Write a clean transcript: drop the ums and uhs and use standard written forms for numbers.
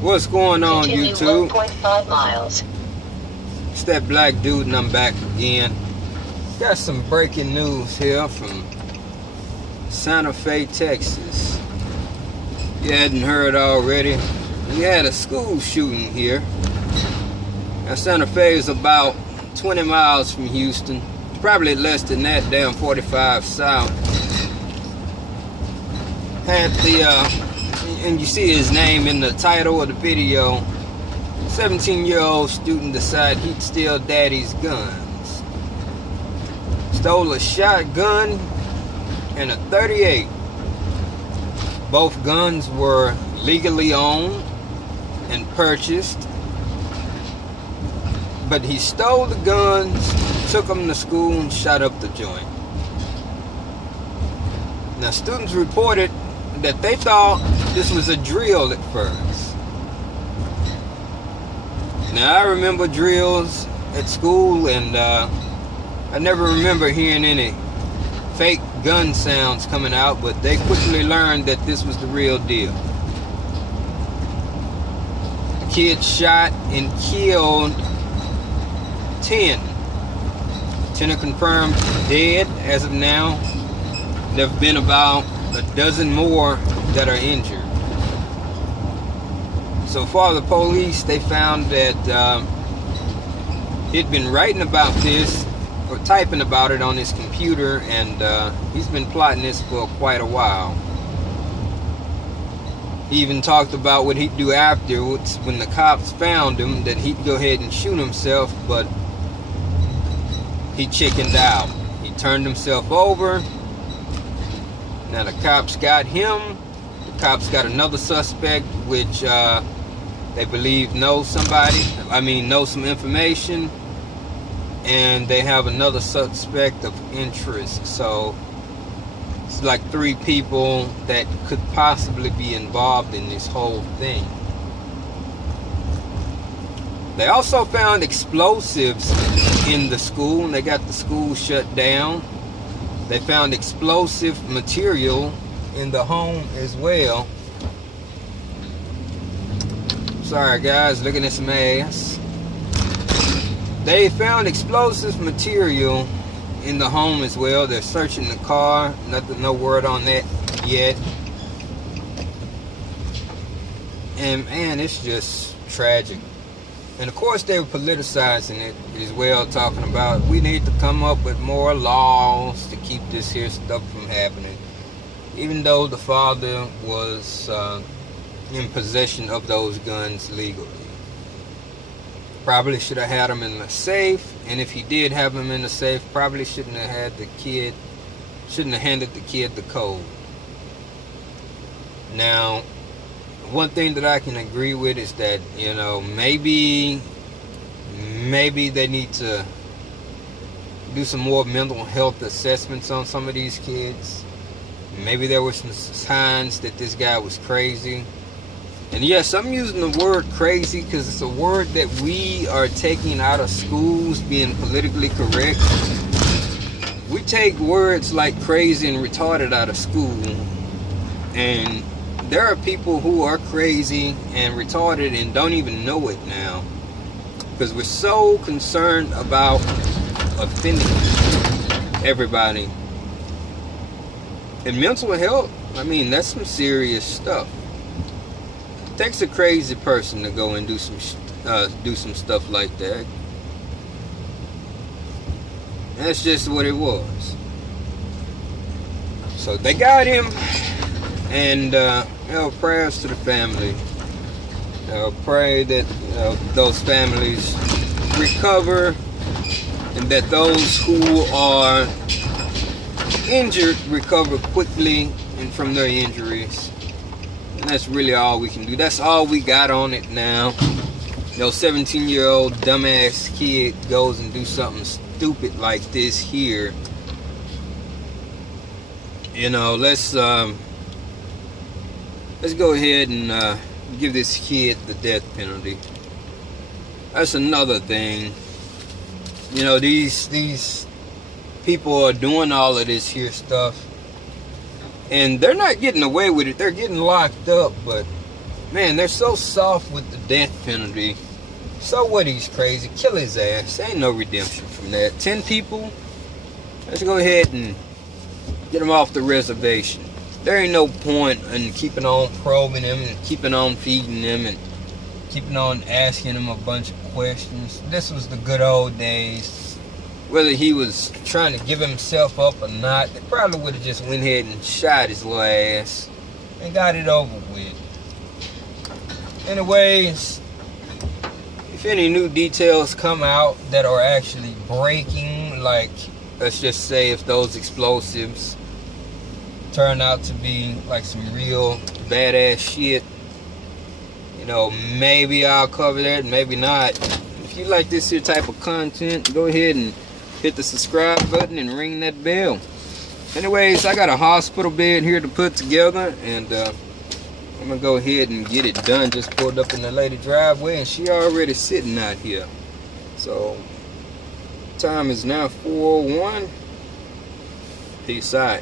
What's going on, Continue YouTube? 1.5 miles. It's that black dude and I'm back again. Got some breaking news here from Santa Fe, Texas. You hadn't heard already. We had a school shooting here. Now Santa Fe is about 20 miles from Houston. Probably less than that, down 45 south. Had and you see his name in the title of the video. 17-year-old student decided he'd steal daddy's guns. Stole a shotgun and a .38. Both guns were legally owned and purchased. But he stole the guns, took them to school, and shot up the joint. Now, students reported that they thought this was a drill at first. Now, I remember drills at school, and I never remember hearing any fake gun sounds coming out, but they quickly learned that this was the real deal. The kid shot and killed 10. 10 are confirmed dead as of now. There have been about a dozen more that are injured. So far, the police, they found that he'd been writing about this or typing about it on his computer, and he's been plotting this for quite a while. He even talked about what he'd do afterwards when the cops found him, that he'd go ahead and shoot himself, but he chickened out. He turned himself over. Now the cops got him. The cops got another suspect, which they believe knows somebody. Knows some information. And they have another suspect of interest. So it's like 3 people that could possibly be involved in this whole thing. They also found explosives in the school, and they got the school shut down. They found explosive material in the home as well. Sorry guys, looking at some ass. They found explosive material in the home as well. They're searching the car. No word on that yet. And man, it's just tragic. And of course they were politicizing it as well, talking about we need to come up with more laws to keep this here stuff from happening. Even though the father was in possession of those guns legally. Probably should have had them in the safe, and if he did have them in the safe, probably shouldn't have handed the kid the code. Now, one thing that I can agree with is that, maybe they need to do some more mental health assessments on some of these kids. Maybe there were some signs that this guy was crazy. And yes, I'm using the word crazy because it's a word that we are taking out of schools, being politically correct. We take words like crazy and retarded out of school, and there are people who are crazy and retarded and don't even know it now, because we're so concerned about offending everybody. And mental health, that's some serious stuff. It takes a crazy person to go and do some stuff like that. That's just what it was. So they got him, and prayers to the family. Pray that those families recover, and that those who are injured recover quickly and from their injuries. And that's really all we can do. That's all we got on it now. 17-year-old dumbass kid goes and do something stupid like this here. Let's go ahead and give this kid the death penalty. That's another thing. These people are doing all of this here stuff, and they're not getting away with it. They're getting locked up, but Man, they're so soft with the death penalty. So what, he's crazy, kill his ass. Ain't no redemption from that. 10 people, let's go ahead and get them off the reservation. There ain't no point in keeping on probing them and keeping on feeding them and keeping on asking them a bunch of questions. This was the good old days. Whether he was trying to give himself up or not, they probably would have just went ahead and shot his little ass and got it over with. Anyways, if any new details come out that are actually breaking, like let's just say if those explosives turn out to be like some real badass shit, you know, maybe I'll cover that, maybe not. If you like this here type of content, go ahead and hit the subscribe button and ring that bell. Anyways, I got a hospital bed here to put together, and I'm gonna go ahead and get it done. Just pulled up in the lady driveway and she already sitting out here. So time is now 4:01. Peace out.